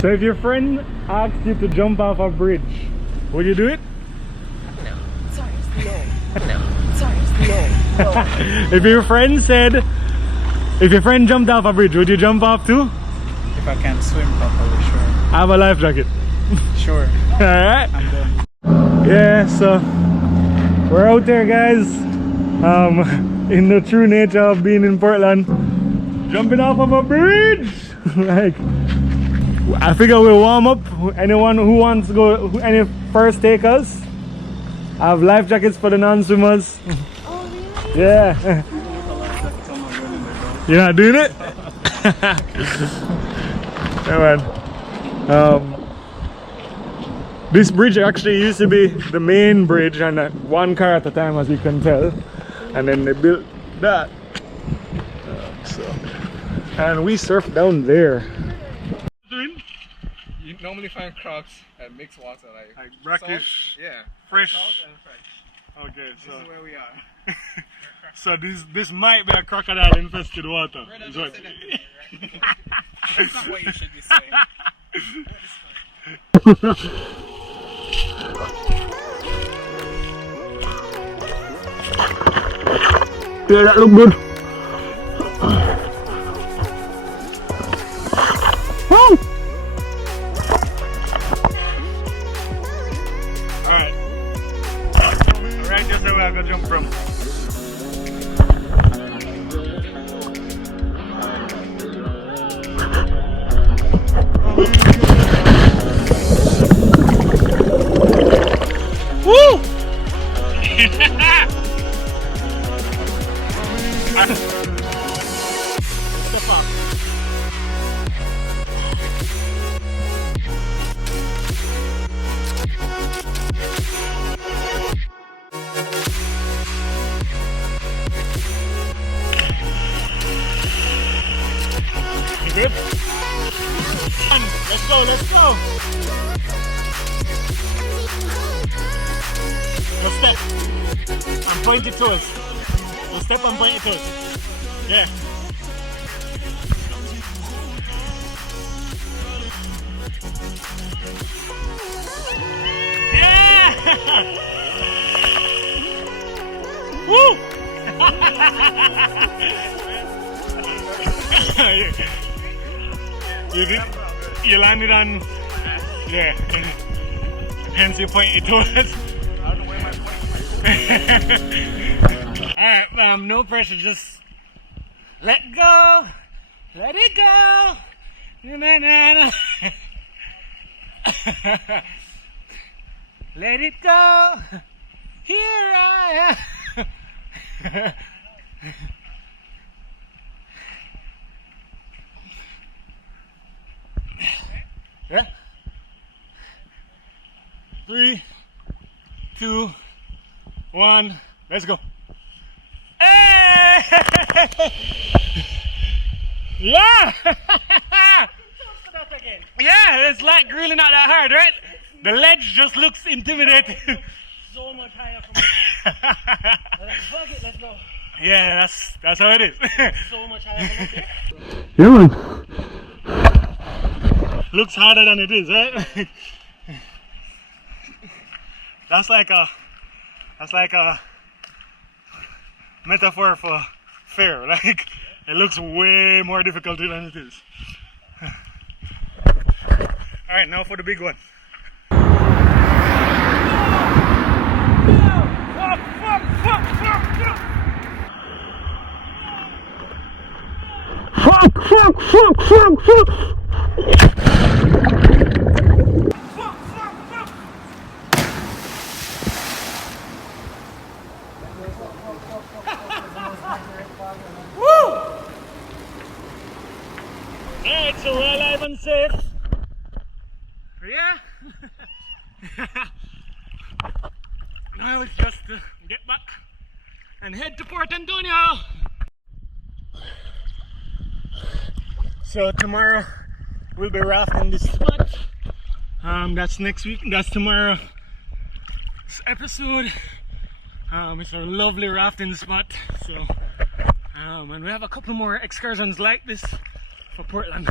So if your friend asked you to jump off a bridge, would you do it? No. Sorry, no. No. Sorry, no. If your friend said, if your friend jumped off a bridge, would you jump off too? If I can't swim properly, sure. I have a life jacket. Sure. Alright. I'm done. Yeah, so we're out there, guys. In the true nature of being in Portland, jumping off of a bridge. Like, I figure we'll warm up. Anyone who wants to go, any first takers, I have life jackets for the non-swimmers. Oh, really? Yeah. You're not doing it? Yeah, man. This bridge actually used to be the main bridge, and one car at a time, as you can tell, and then they built that. And we surf down there. You normally find crocs and mixed water, like brackish, salt, yeah, fresh. salt and fresh. Okay, This is where we are. so this might be a crocodile infested water. That's not what you should be saying. Yeah, that look good. Alright. Alright, just where I can jump from. Woo! Step up. You good? Let's go, let's go. Go step and point your toes. Go step and point your toes. Yeah. Yeah! Woo! you landed on, yeah. Hence you point your toes. I don't know where my point. Alright, no pressure, just let go. Let it go. Na-na-na. Let it go. Here I am. Yeah. 3, 2, 1, let's go. Hey! Yeah! Yeah, it's like really not that hard, right? The ledge just looks intimidating. So much higher from up here. Fuck it, let's go. Yeah, that's how it is. So much higher from up here. Yeah, man. Looks harder than it is, right? That's like a metaphor for fear. Like, it looks way more difficult than it is. All right, now for the big one. Alright, so we're alive and safe. Yeah. Now it's just to get back and head to Port Antonio. So tomorrow we'll be rafting this spot. That's next week. That's tomorrow's episode. It's a lovely rafting spot. So, and we have a couple more excursions like this for Portland.